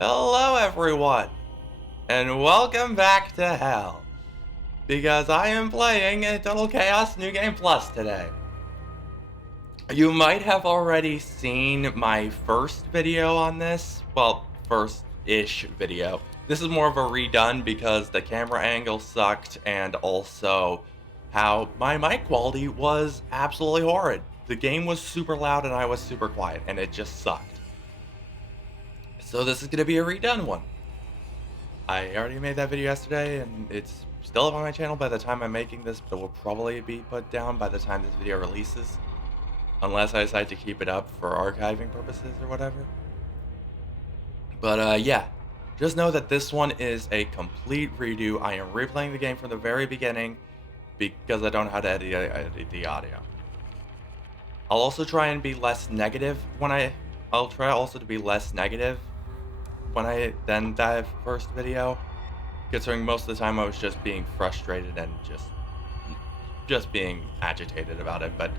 Hello everyone, and welcome back to hell, because I am playing Total Chaos New Game Plus today. You might have already seen my first video on this, well, first-ish video. This is more of a redone because the camera angle sucked, and also how my mic quality was absolutely horrid. The game was super loud and I was super quiet, and it just sucked. So this is going to be a redone one. I already made that video yesterday, and it's still up on my channel by the time I'm making this, but it will probably be put down by the time this video releases. Unless I decide to keep it up for archiving purposes or whatever. But yeah, just know that this one is a complete redo. I am replaying the game from the very beginning because I don't know how to edit the audio. I'll also try and be less negative I'll try also to be less negative than that first video, considering most of the time I was just being frustrated and just being agitated about it. But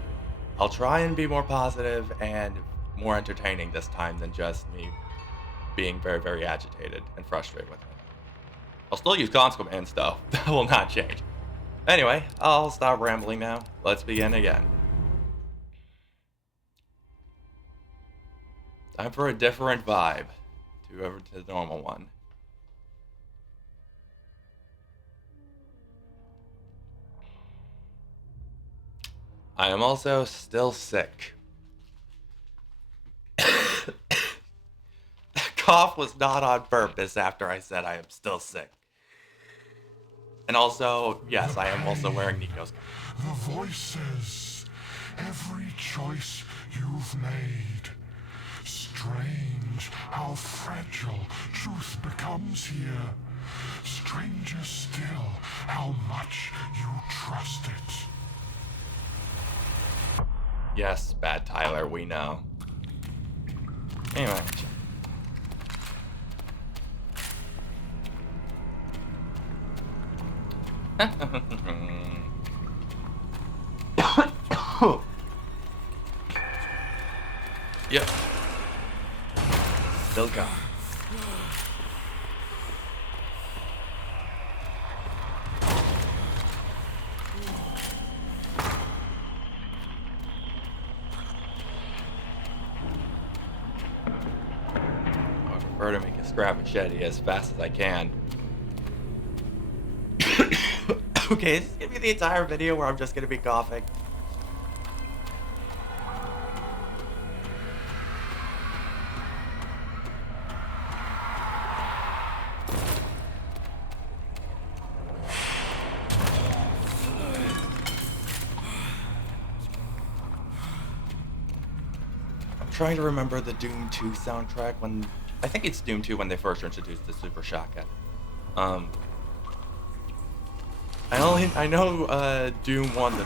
I'll try and be more positive and more entertaining this time than just me being very, very agitated and frustrated with it. I'll still use console commands though. That will not change. Anyway, I'll stop rambling now. Let's begin again. Time for a different vibe. Over to the normal one. I am also still sick. That cough was not on purpose after I said I am still sick. And also, yes, I am also wearing Nico's. The voices, every choice you've made. Strange how fragile truth becomes here. Stranger still how much you trust it. Yes, Bad Tyler, we know. Anyway. Yep. Still gone. I would prefer to make a scrap machete as fast as I can. Okay, is this gonna be the entire video where I'm just gonna be coughing? Trying to remember the Doom 2 soundtrack when I think it's Doom 2 when they first introduced the super shotgun. I know Doom 1 the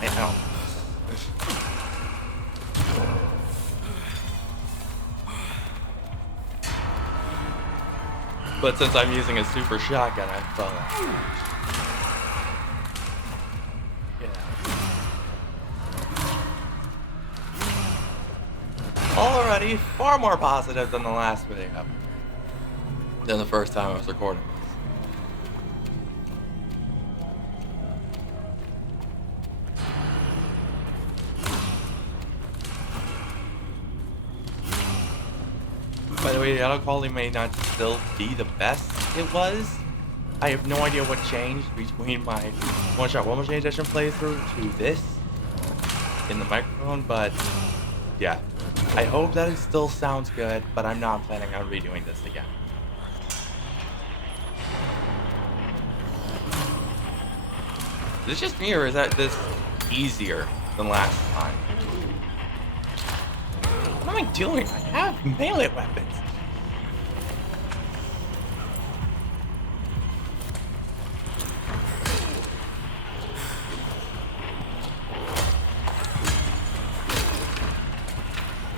I know. But since I'm using a super shotgun, I felt like... Yeah. Already far more positive than the last video. Than the first time I was recording this. By the way, the audio quality may not still be the best it was. I have no idea what changed between my one-shot One Machine Edition playthrough to this in the microphone, but yeah. I hope that it still sounds good, but I'm not planning on redoing this again. Is this just me, or is that this easier than last time? What am I doing? I have melee weapons.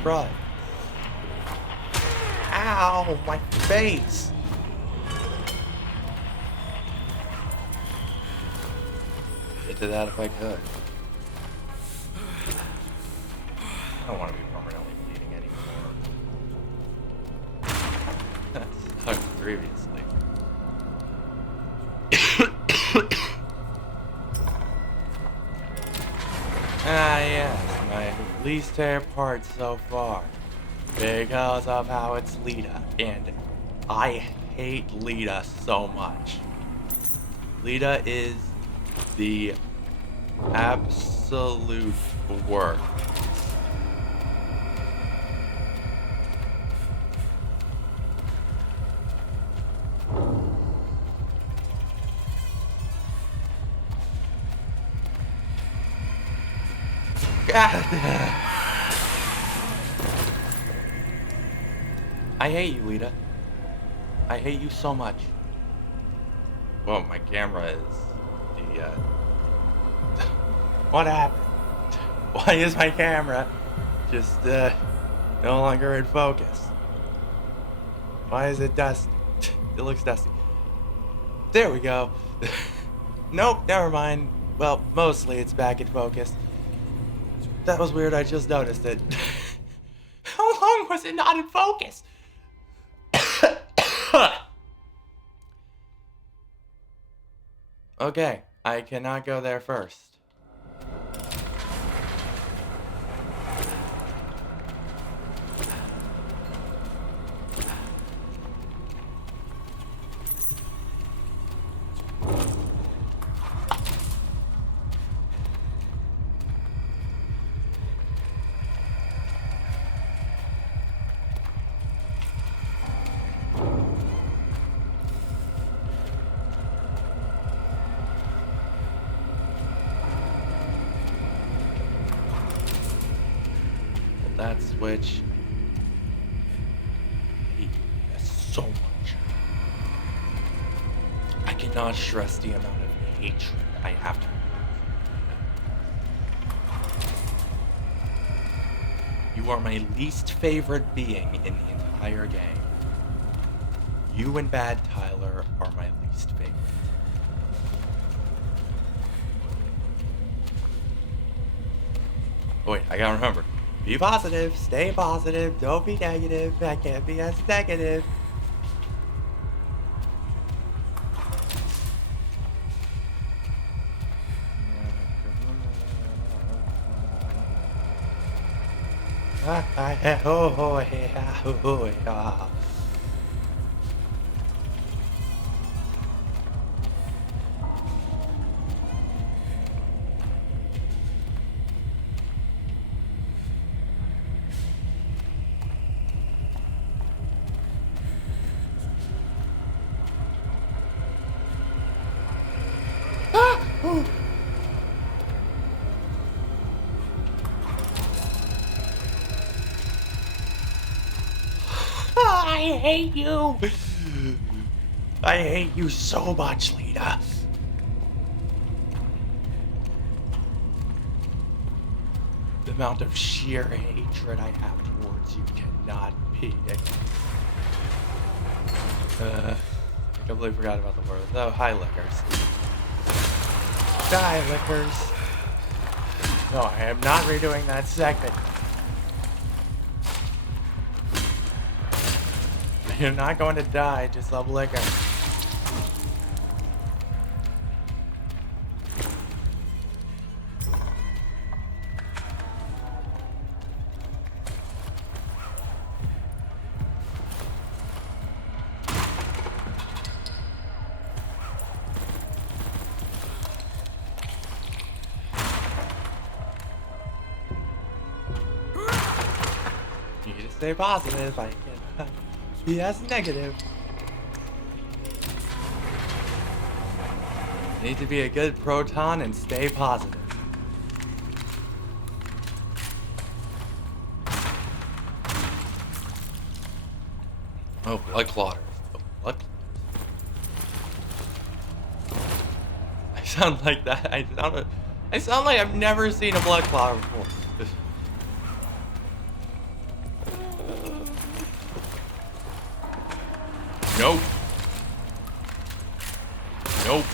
Bruh. Ow, my face. to that if I could. I don't want to be permanently bleeding anymore. That sucked previously. Ah yes, my least favorite part so far. Because of how it's Lita, and I hate Lita so much. Lita is the absolute worst. God. I hate you, Lita. I hate you so much. Well, my camera is the, What happened? Why is my camera just, no longer in focus? Why is it dusty? It looks dusty. There we go. Nope, never mind. Well, mostly it's back in focus. That was weird, I just noticed it. How long was it not in focus? Okay, I cannot go there first. That switch. I hate that so much. I cannot stress the amount of hatred I have to. You are my least favorite being in the entire game. You and Bad Tyler are my least favorite. Oh, wait, I gotta remember. Be positive, stay positive, don't be negative, I can't be as negative. I hate you! I hate you so much, Lita. The amount of sheer hatred I have towards you cannot be. I completely forgot about the word. Oh, hi, Lickers. Die, Lickers. No, I am not redoing that segment. You're not going to die, just love liquor. You need to stay positive, I can. Yes, negative. Need to be a good proton and stay positive. Oh, blood clotters. Oh, blood clotters. I sound like that. I sound like I've never seen a blood clotter before. Nope. Nope.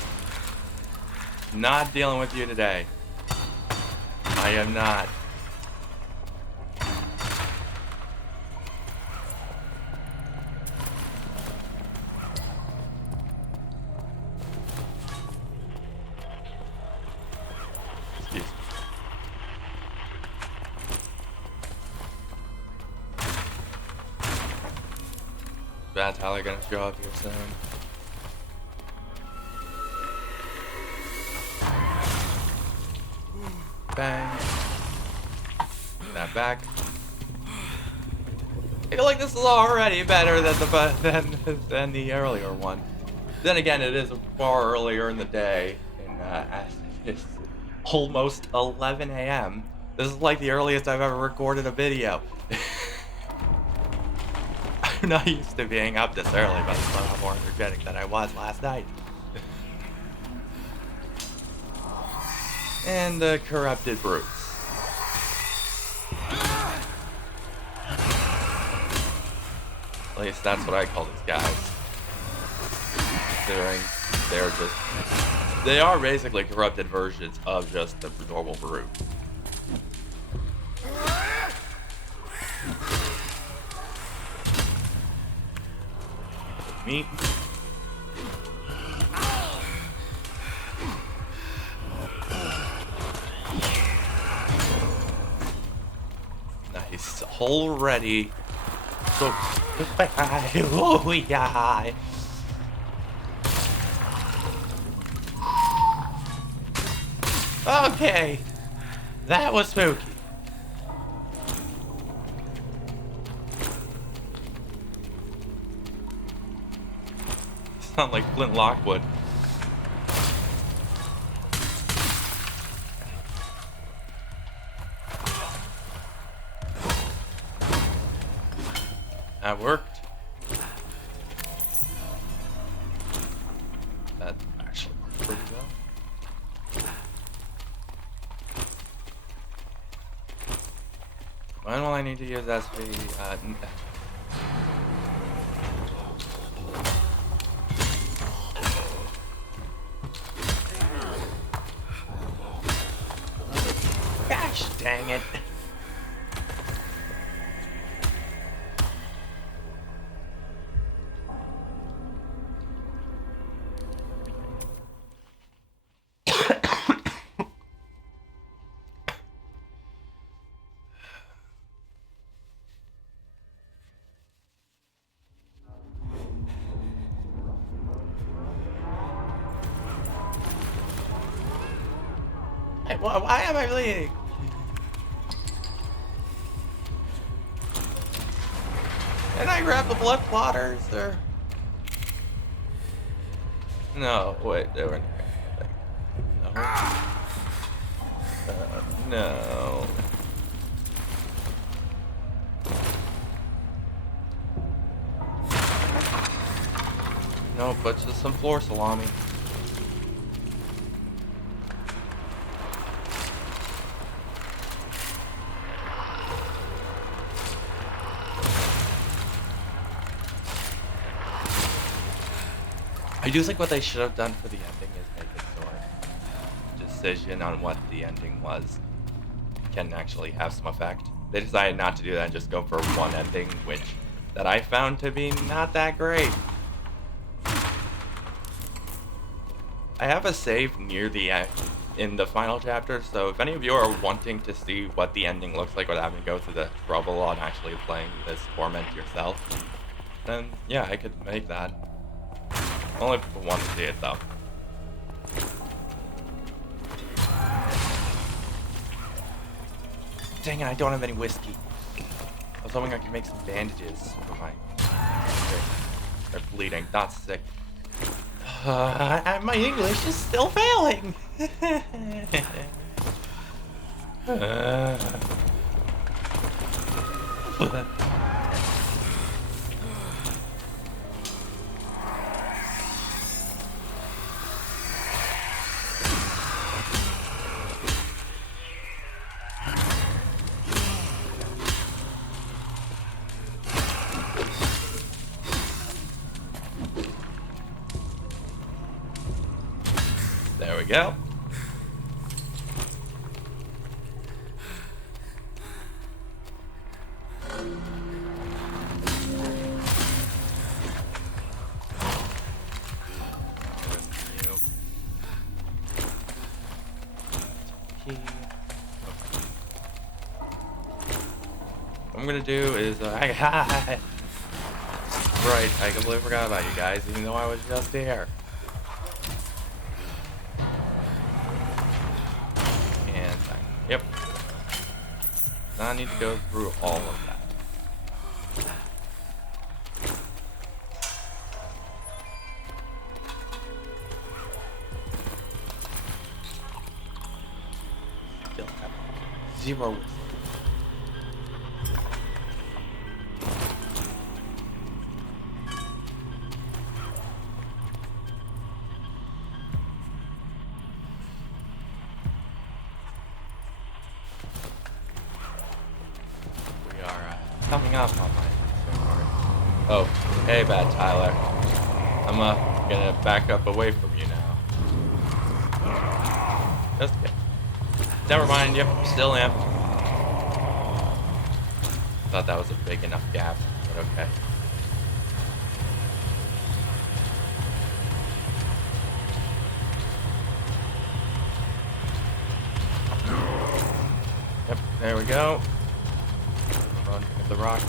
Not dealing with you today. I am not. Excuse me. That's how they're gonna show up here soon. Bang. That back. I feel like this is already better than the earlier one. Then again, it is far earlier in the day, and it's almost 11 a.m. This is like the earliest I've ever recorded a video. I'm not used to being up this early, but it's a lot more energetic than I was last night. And the corrupted brutes. At least that's what I call these guys. Considering they are basically corrupted versions of just the normal brute. Meat. Nice. Already. So. Oh, yeah. Okay. That was spooky. Sound like Flint Lockwood. That worked. That actually worked pretty well. When will I need to use SV? Gosh dang it. Hey, why am I bleeding? Can I grab the blood plotters or? No, wait, they were. No. No. No, but just some floor salami. I do think what they should have done for the ending is make it so our decision on what the ending was can actually have some effect. They decided not to do that and just go for one ending, which that I found to be not that great. I have a save near the end in the final chapter, so if any of you are wanting to see what the ending looks like without having to go through the trouble on actually playing this torment yourself, then yeah, I could make that. Only people want to see it though. Dang it, I don't have any whiskey. I was hoping I could make some bandages for my... They're bleeding, not sick. My English is still failing. There we go. key. What I'm gonna do is, right, I completely forgot about you guys, even though I was just here. And, yep. Now I need to go through all of that. Still have 0 wisdom. Coming up on my Oh, hey, Bad Tyler. I'm gonna back up away from you now. Just kidding. Never mind, yep, still am. Thought that was a big enough gap, but okay. Yep, there we go. Run with the rock.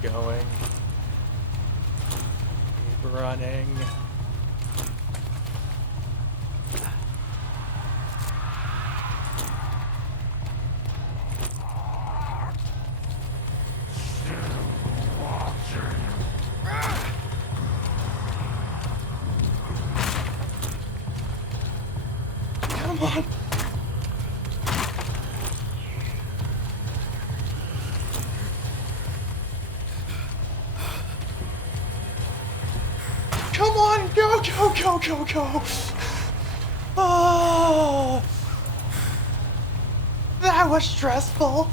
Keep going. Keep running. Come on. Come on, go, go, go, go, go. Oh, that was stressful.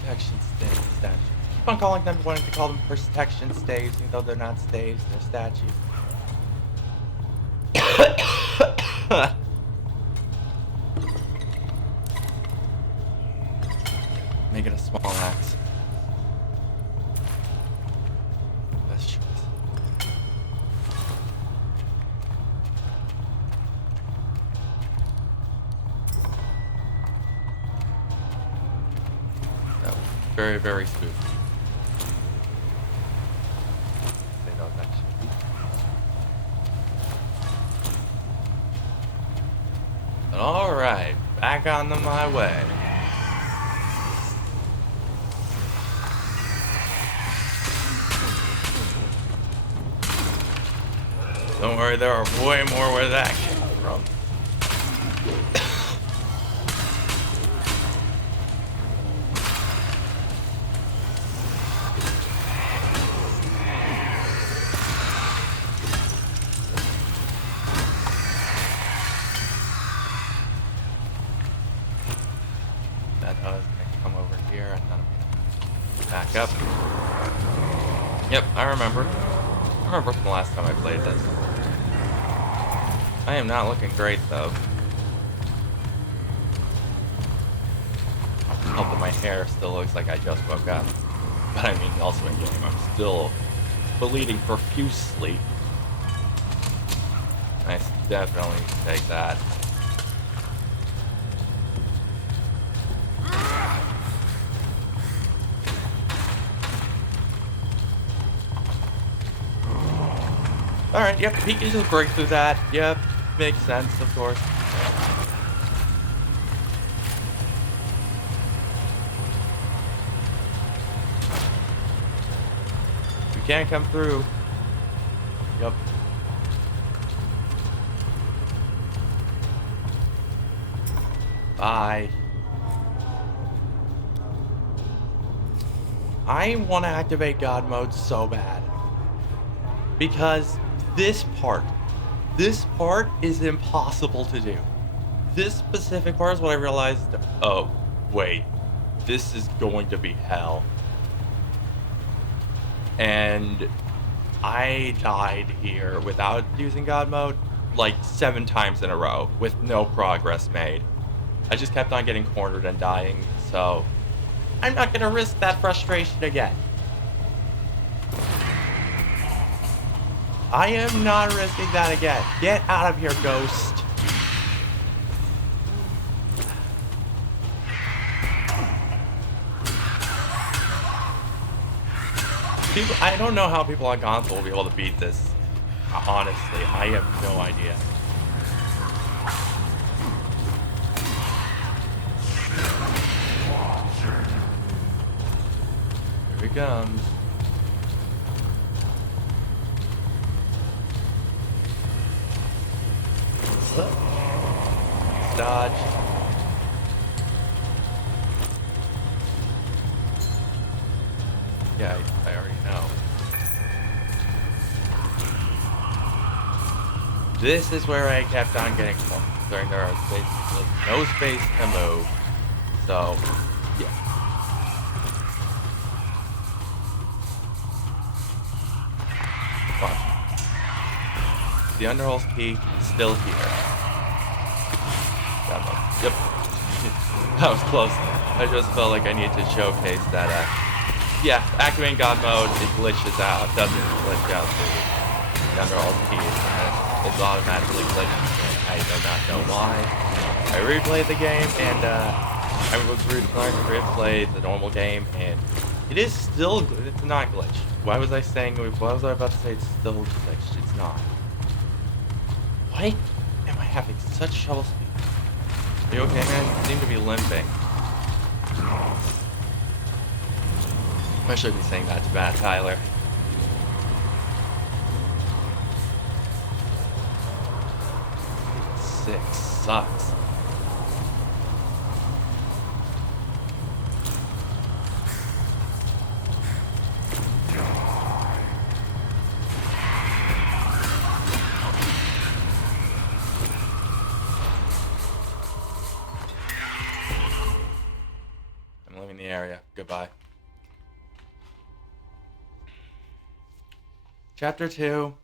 Protection stays, statues. Keep on calling them, wanting to call them protection stays, even though they're not stays, they're statues. Make it a small axe. Best choice. That was very, very spooky. They know that should be. Alright, back on my way. Don't worry, there are way more where that came from. That is going to come over here and then I'm going to back up. Yep, I remember. I remember from the last time I played this. I am not looking great though. Although my hair still looks like I just woke up. But I mean, also in game, I'm still bleeding profusely. I definitely take that. Alright, yep, he can just break through that. Yep, makes sense, of course. You can't come through. Yep. Bye. I want to activate God mode so bad. Because this part is impossible to do. This specific part is what I realized, oh, wait, this is going to be hell. And I died here without using God mode like 7 times in a row with no progress made. I just kept on getting cornered and dying, so I'm not gonna risk that frustration again. I am not risking that again. Get out of here, ghost. People, I don't know how people on console will be able to beat this. Honestly, I have no idea. Here he comes. Dodge. Yeah, I already know. This is where I kept on getting caught during there was basically no space to move. So, yeah. Watch. The Underworld's key is still here. Yep. That was close. I just felt like I need to showcase that, yeah, activating God mode, it glitches out, doesn't glitch out the Underworld's key. It's automatically glitching. I do not know why. I replayed the game, and I was trying to replay the normal game, and it is still, it's not glitched. Why was I about to say it's still glitched? It's not. Why am I having such trouble speaking? Are you okay, man? You seem to be limping. I should be saying that to Matt Tyler. Six sucks. I'm leaving the area. Goodbye. Chapter 2,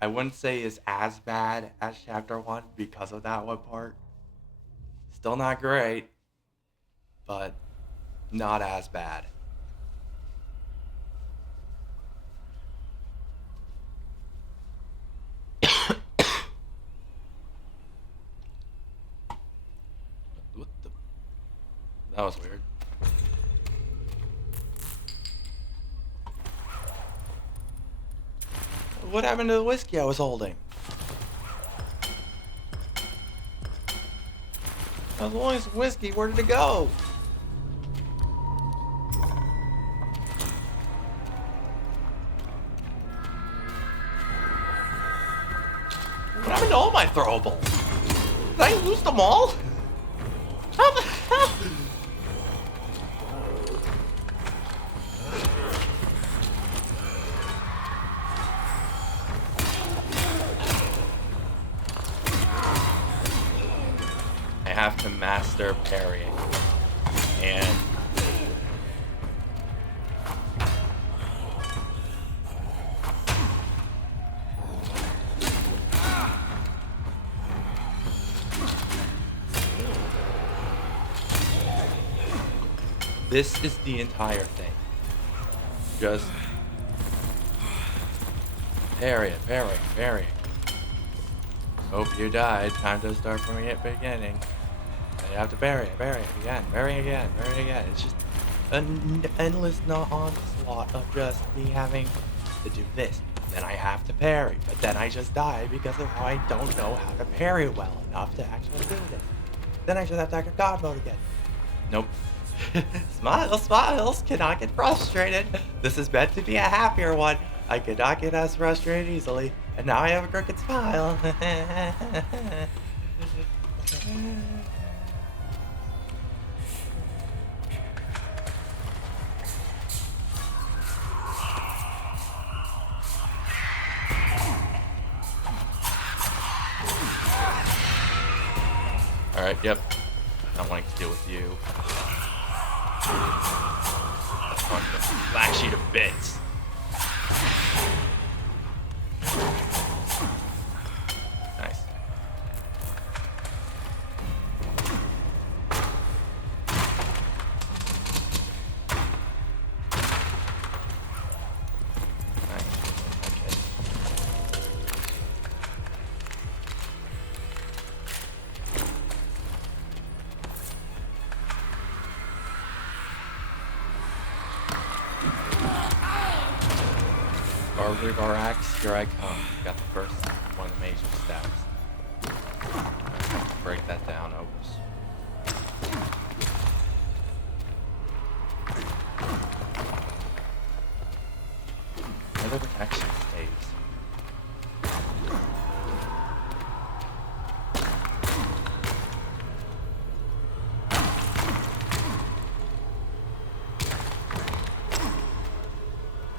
I wouldn't say is as bad as Chapter 1 because of that one part. Still not great, but not as bad. What the? That was weird. What happened to the whiskey I was holding? As long as whiskey, where did it go? What happened to all my throwables? Did I lose them all? How the hell? I have to master parrying. And this is the entire thing. Just parry it, parry, parry. Hope you died. Time to start from the beginning. And you have to parry it again, parry again, parry again. It's just an endless onslaught of just me having to do this. Then I have to parry, but then I just die because of how I don't know how to parry well enough to actually do this. Then I just have to activate God mode again. Nope. Smiles, smiles, cannot get frustrated. This is meant to be a happier one. I cannot get as frustrated easily, and now I have a crooked smile. Alright, yep. Not wanting to deal with you. That's fun. Flash you to bits. Nice. Nice. Okay. rebar axe, here I come. Got the first one of the major steps. Break that down, Opus. Where the protection stays.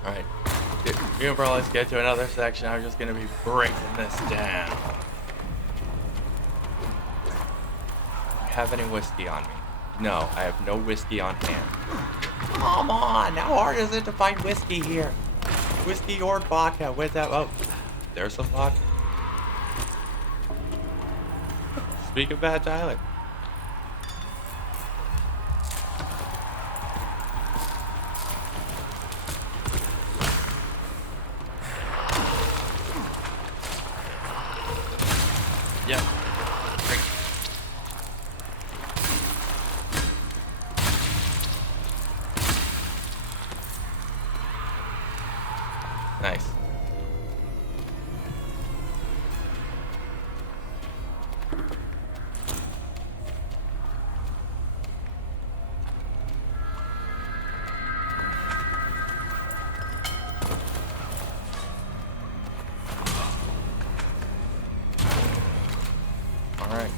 Alright. Bro, let's get to another section. I'm just gonna be breaking this down. Do you have any whiskey on me? No, I have no whiskey on hand. Come on! How hard is it to find whiskey here? Whiskey or vodka? Where's that? Oh, there's some vodka. Speak of bad Tyler. Yeah. Great. Nice. All right.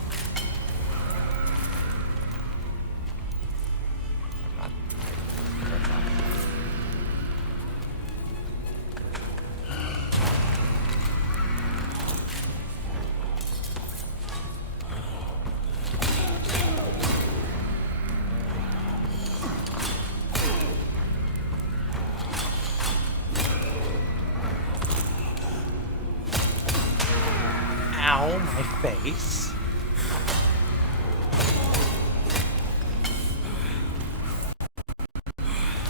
I'm not. Ow, my face.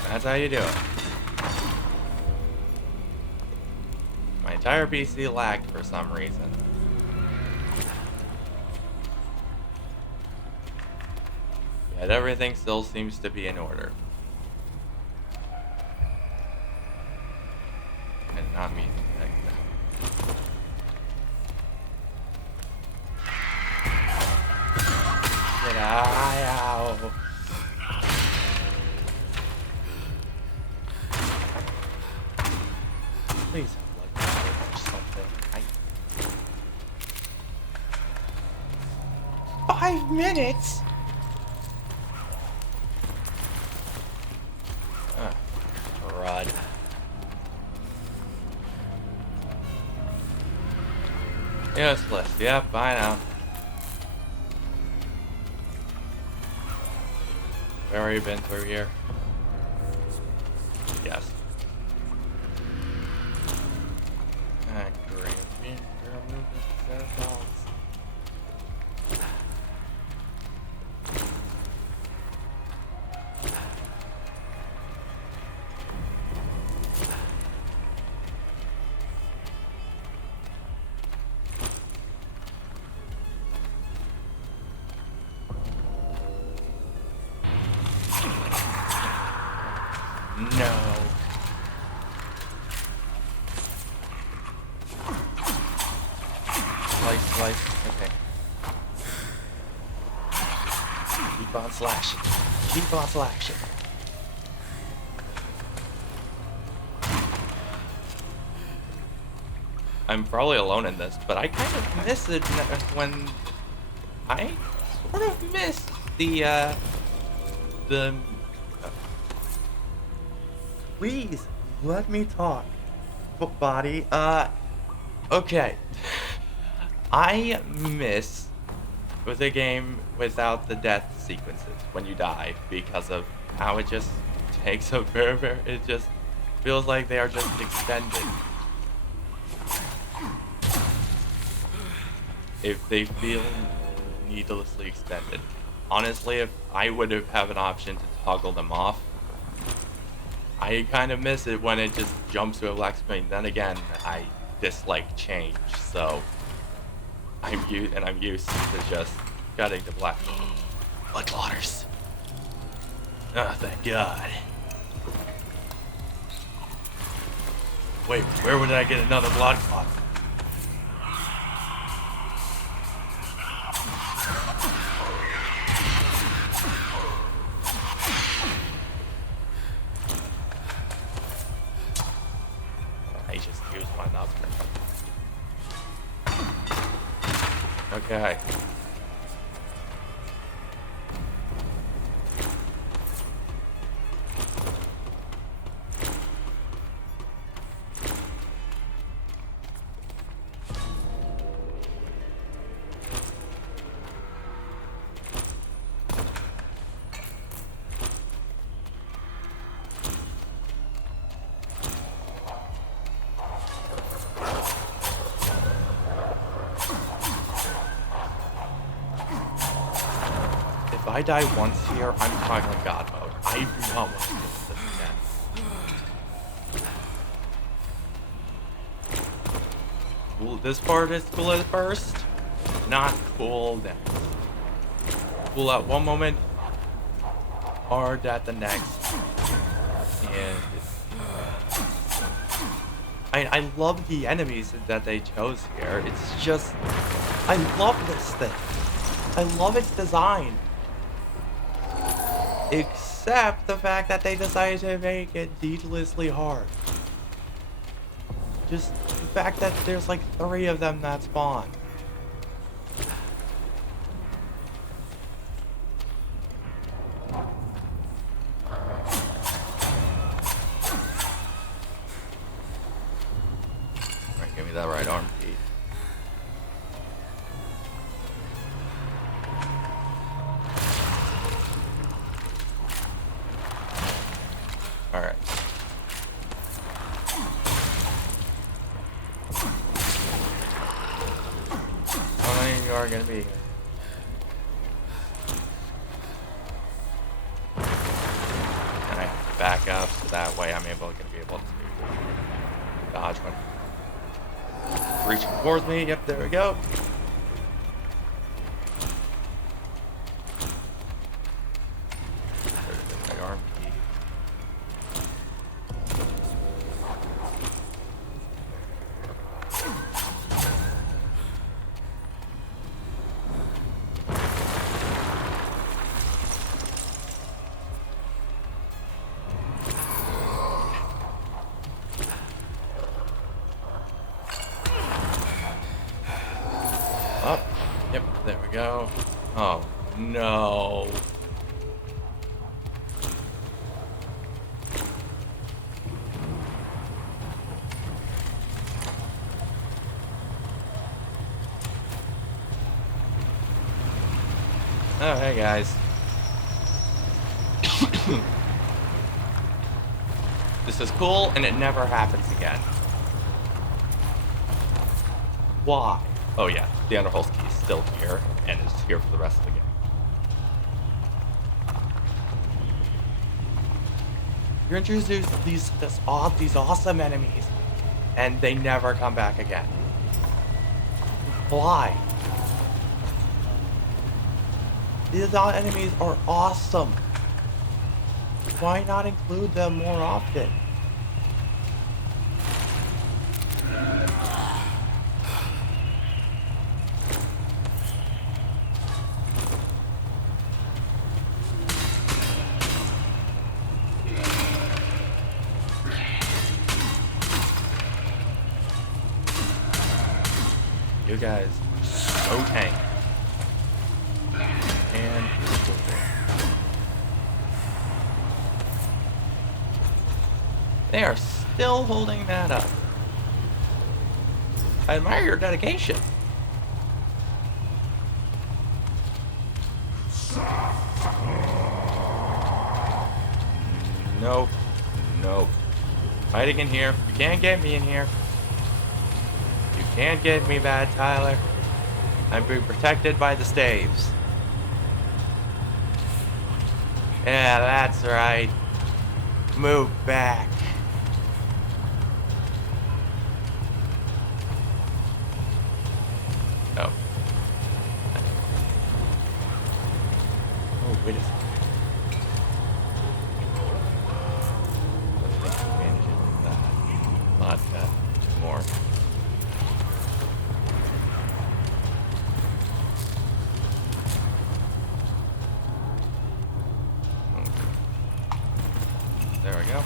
That's how you do it. My entire PC lagged for some reason. Yet everything still seems to be in order. And not me. Get out. Please have like or something. 5 minutes? Crud. Useless. Yep, I know. We've already been through here. Yes. Great. No. Slice. Okay. Keep on slashing. Keep on slashing. I'm probably alone in this, but I kind of miss it when I sort of miss the please let me talk, body. Okay. I miss with a game without the death sequences when you die because of how it just takes a it just feels like they are just extended. If they feel needlessly extended. Honestly, if I would have an option to toggle them off, I kind of miss it when it just jumps to a black screen. Then again, I dislike change, so I'm used to just cutting to black. Blood waters. Oh, thank God. Wait, where would I get another blood clot? I just used one up. Okay. If I die once here, I'm finally God mode. I do not want to do this again. Cool, this part is cool at first, not cool next. Cool at one moment, hard at the next. And I love the enemies that they chose here. It's just, I love this thing. I love its design. Except the fact that they decided to make it needlessly hard. Just the fact that there's like 3 of them that spawn. Alright, give me that right arm, Pete. Alright. How many of you are gonna be here? And I back up so that way I'm gonna be able to dodge when reaching towards me. Yep, there we go. There's my arm key. Up. Yep, there we go. Oh, no. Oh, hey, guys. This is cool, and it never happens again. Why? Oh yeah, the Underhulls key is still here, and is here for the rest of the game. You're introduced these awesome enemies, and they never come back again. Why? These enemies are awesome. Why not include them more often? You guys are so tank. And they are still holding that up. I admire your dedication. Nope. Nope. Hiding in here. You can't get me in here. You can't get me, bad Tyler. I'm being protected by the staves. Yeah, that's right. Move back. Oh. Oh, wait a second. not two more. There we go.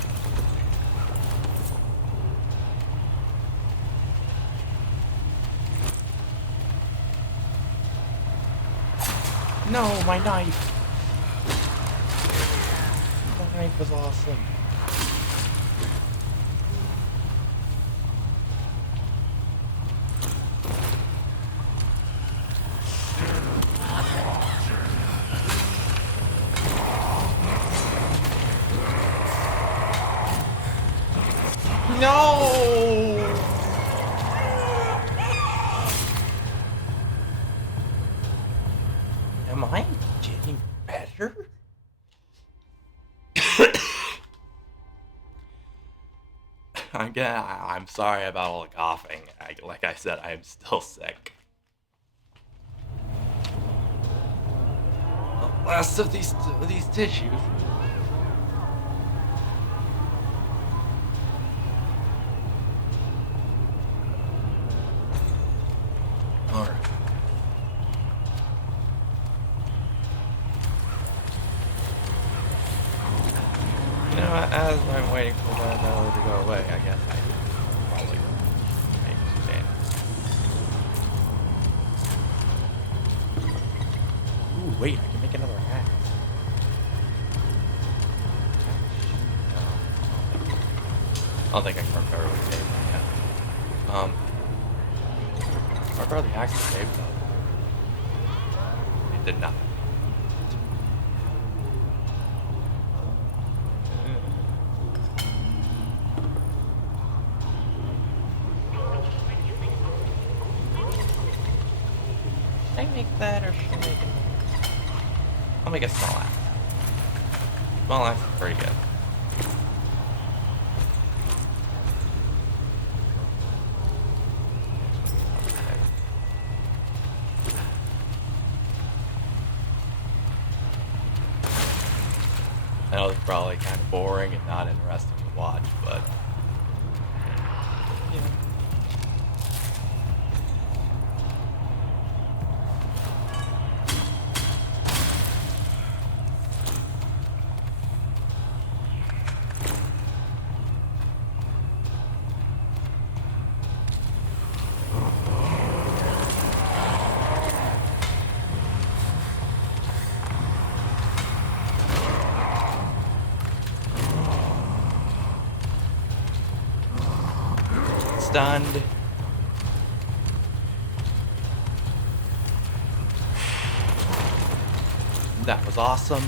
No, my knife! The knife was awesome. No! Am I getting better? I'm sorry about all the coughing. Like I said, I am still sick. The last of these tissues. Alright. You know, as I'm waiting for that to go away, I guess I should probably make some changes. Ooh, wait, I can make another axe. No, I don't think I can remember what it is yet. I remember the axe saved though. It did not. Should I make that or should I make it? I'll make a small axe. Small axe is pretty good. I know it's probably kind of boring and not interesting to watch, but you know. Stunned. That was awesome.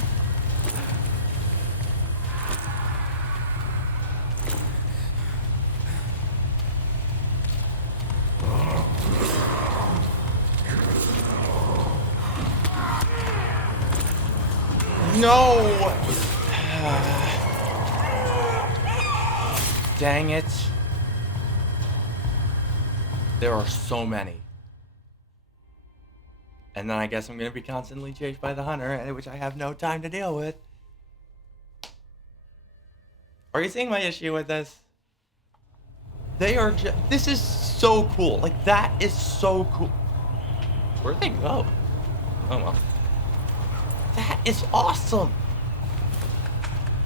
No! Dang it. There are so many. And then I guess I'm going to be constantly chased by the hunter, which I have no time to deal with. Are you seeing my issue with this? They are just... This is so cool. Like, that is so cool. Where'd they go? Oh, well. That is awesome.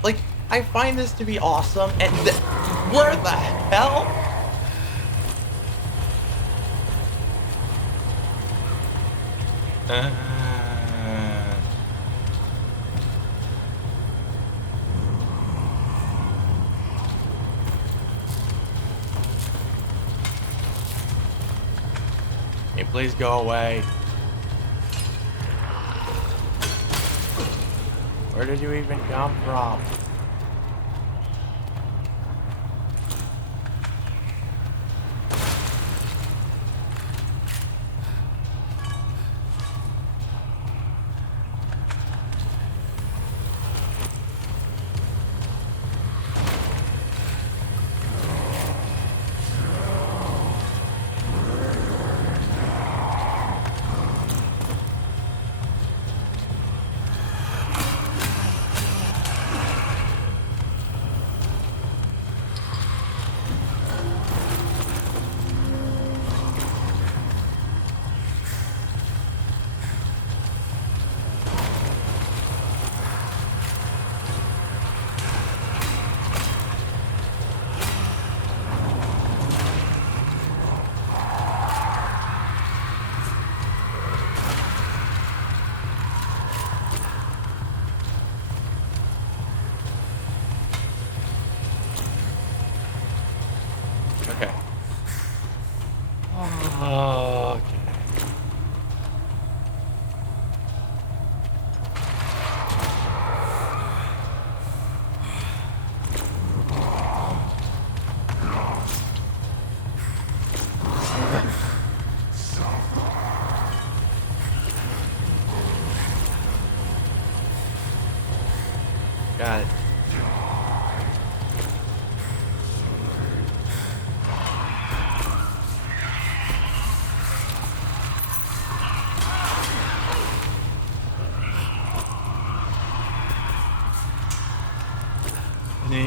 Like, I find this to be awesome, and where the hell? Can you please go away? Where did you even come from?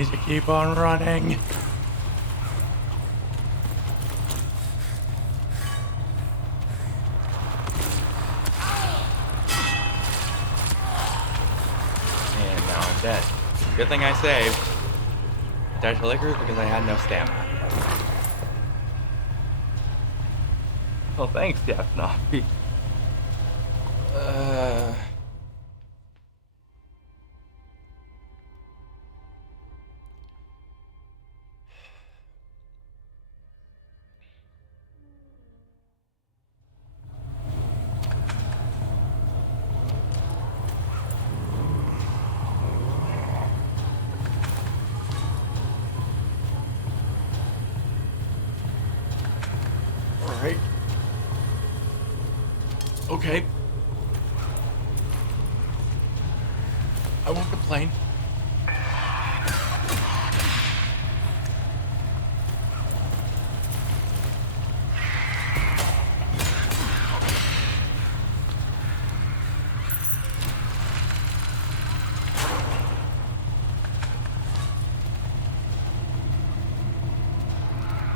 need to keep on running. And now I'm dead. Good thing I saved. Died to liquor because I had no stamina. Well, thanks, Jeff Nobby. Alright. Okay. I won't complain.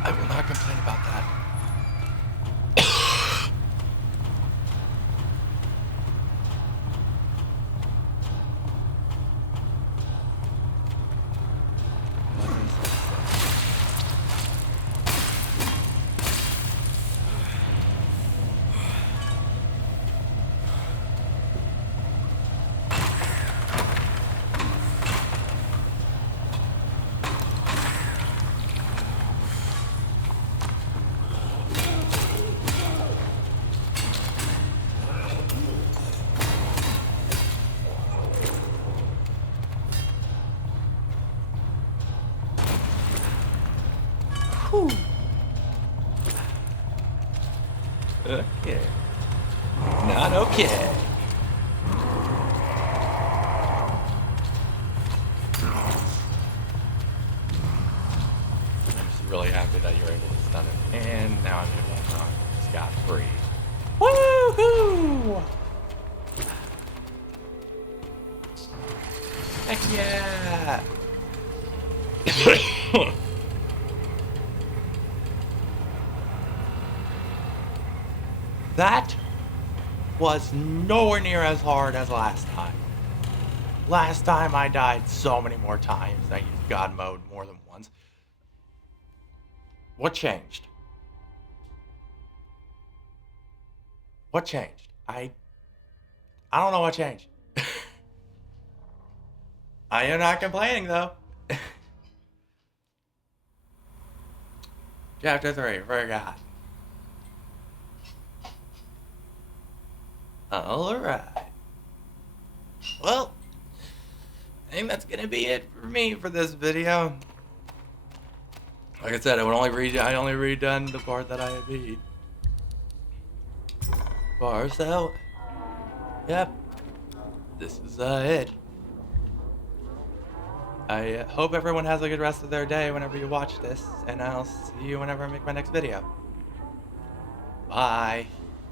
I will not complain about that. Whew. Okay. Not okay. I'm just really happy that you're able to stun it. And now I'm able to scot-free. Woohoo! Heck yeah! That was nowhere near as hard as last time. Last time I died so many more times. I used God mode more than once. What changed? What changed? I don't know what changed. I am not complaining though. Chapter 3, forgot. Alright. Well, I think that's gonna be it for me for this video. Like I said, I only redone the part that I had beat. So, yep. This is it. I hope everyone has a good rest of their day whenever you watch this, and I'll see you whenever I make my next video. Bye.